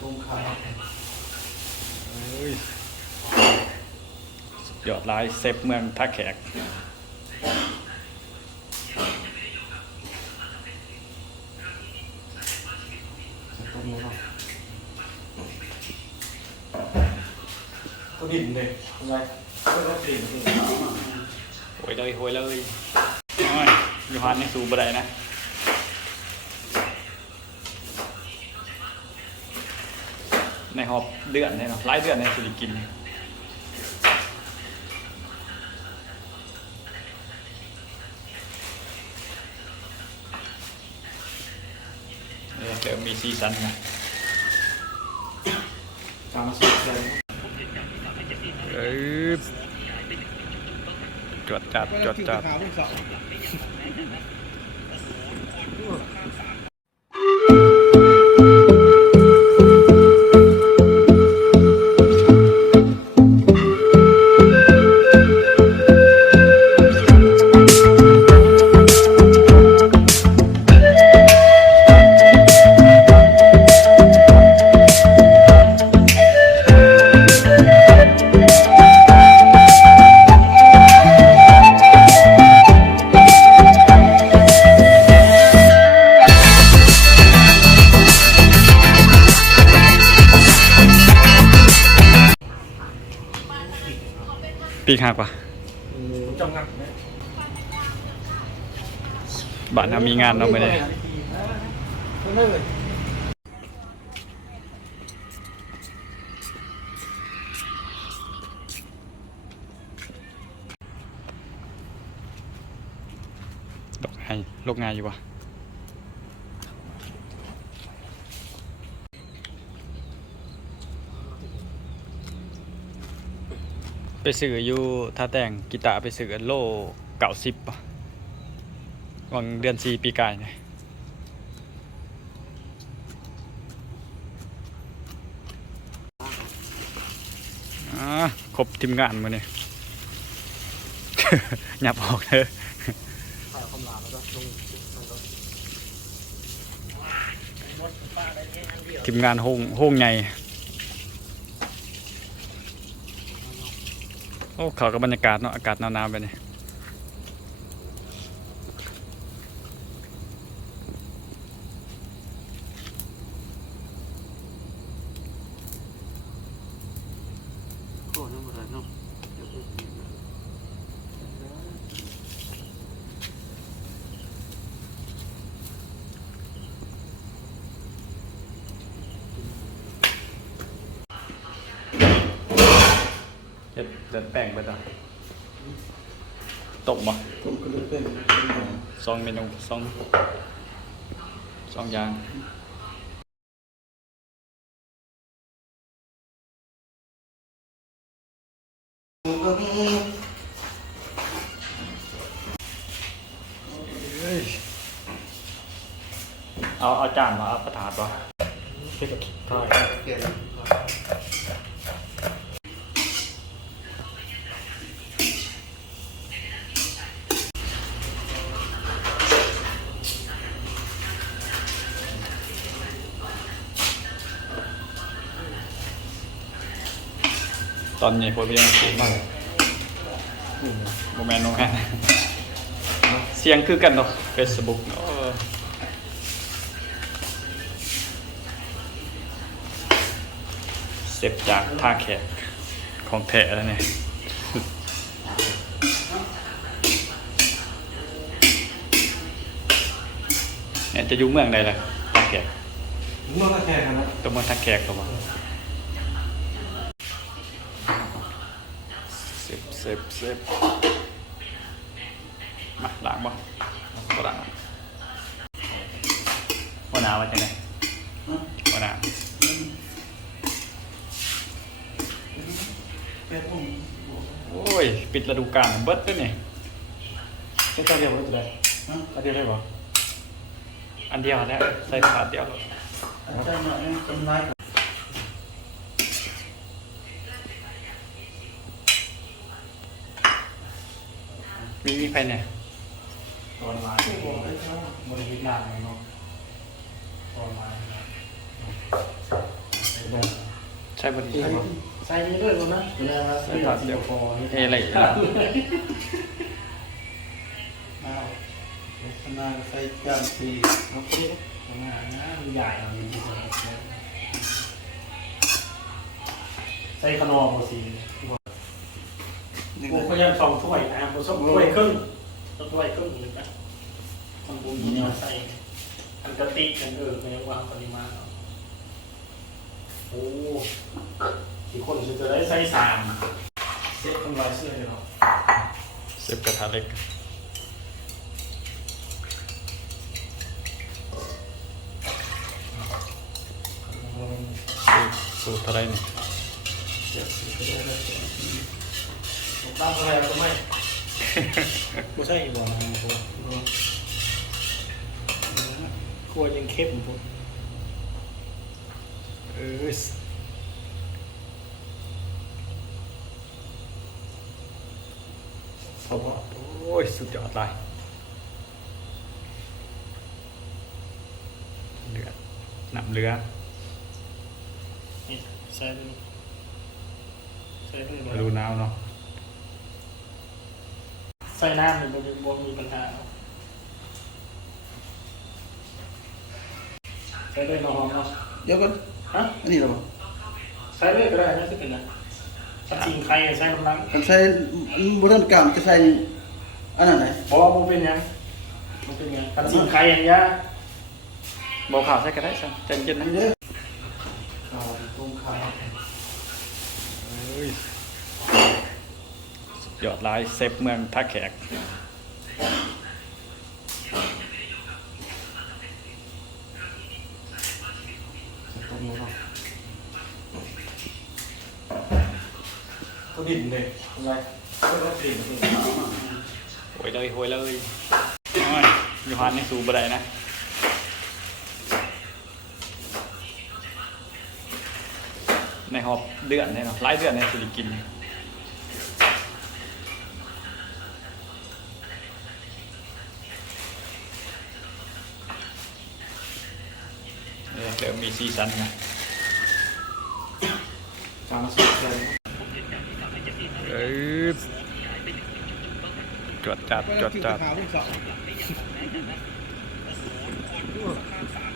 ตุ้มข้าวเอ้ยสุดยอดหลายเซฟเมืองท่าแขกต้มเนาะตัวดินเลยทำไมก็ต้องดินโหยเลยโหยเลยโอ้ยยูฮันนี่สูบอะไรนะ ในหอบเดือนเนี่ยเนาะหลายเดือนในสุริกินเออเริ่มมีซีซันนะตามสูตรเลยเออจวดจัดจวดจัด ปีกหักปะจำงัดไหมบ้านทำมีงานเราไม่ได้ลยดอกไห้โลกงานอยู่ปะ ไปสื่ออยู่ท่าแต่งกีตาร์ไปสื่อโลเก่าสิบปวังเดือนสี่ปีกายเนี่ยครบทีมงานมาเนี่ยหยับออกเลยถ่ายคำรามแล้วก็ลงมันก็ทีมงานห้องห้องให โอ้เขากับบรรยากาศเนาะอากาศหนาวๆไปนี่ โอ้น้ำมันเนาะ เจ็ดเจ็ดแป้งไปต่อตกบ่ผมก็เลยเป็นสองเมนูสองสองอย่างเอาเอาจานมาเอาประถาดป่ะเป็นกับถ่าย เกี่ยวตอนนี้ผมยังสูงมากโมแมนโมแมนเสียงคือกันเนาะเฟซบุ๊กเนาะเสพจากท่าแขกของแท้แล้วเนี่ยเนี่ยจะอยู่เมืองใดล่ะท่าแขกเมื่อแค่นั้นนะตัวเมืองท่าแขกตัวมา เสพเสพเสพมาล้างบ่บ่ล้างว่าหนาวว่าจังไดว่าหนาวเป็นผมโอ้ย ปิดฤดูกาลเบิดไปนี่เป็นตาเดียวกันเลยตาเดียวได้ปะอันเดียวแล้วใส่ขาดเดียวแล้วอาจารย์หน่อยต้นไม้ มีมีไผเนี่ย ตอนไม้บริวิตนานเนาะตอนไม้ใช่พอดีใส่ใส่นี่ด้วยก่อนนะเวลาใส่ตัดเดียวคอเออะไรอีกอ้าล่ะวขนาดใส่จานสีเอาคนนี้ขนาดนะมันใหญ่เอาอย่างนี้ใส่ขนมสี พวกพยายามสองถ้วยนะผสมถ้วยครึ่งถ้วยครึ่งหนึ่งนะคนบุญนี่มาใส่อันกะติกันเออไม่วางปริมาณเอาโอ้ที่คนจะได้ใส่สามเซ็ตทำลายเสื้อเลยเนาะเซฟกระทะเล็กสูตรเท่าไหรนี่ ตั้งอะไรก็ไม่ไม่ใช่บอกนะพวกครัวยังเข้มพวกเออโอ้ยสุดยอดเลยเลือดหนำเรือนี่ใส่ไปลูกใส่ไปเลฤดูยหนาวเนาะใส่น้ำมันจะบ่มีปัญหาใส่ด้วยน้องเนาะเดี๋ยวก่อนฮะอันนี้เหรอใส่ด้วยก็ได้นะสิเป็นไรถ้าจริงใครใส่น้ำลังกันใส่อันบนต้นกลางจะใส่อันนั้นไหนบอกว่ามันเป็นยังมันเป็นยังถ้าจริงใครอย่างยาบอกข่าวใช่ก็ได้ใช่ใจเย็นนะ นี่เด้อ ข้าวต้มข้าว เอ้ยสุด ยอดลายเซฟเมืองท่าแขกต้มเนาะตัวดินเลยอะไรตัวดินโหยเลยโหยเลยโอ้ยยูฮันนี่สูบอะไรนะในหอบเดือนเนี่ยเนาะหลายเดือนเนี่ยสิได้กิน เนี่ยเดี๋ยวมีซีซันนะจานละสิบเลยเอ้ยจวดจัดจวดจัดขาวลูกสาว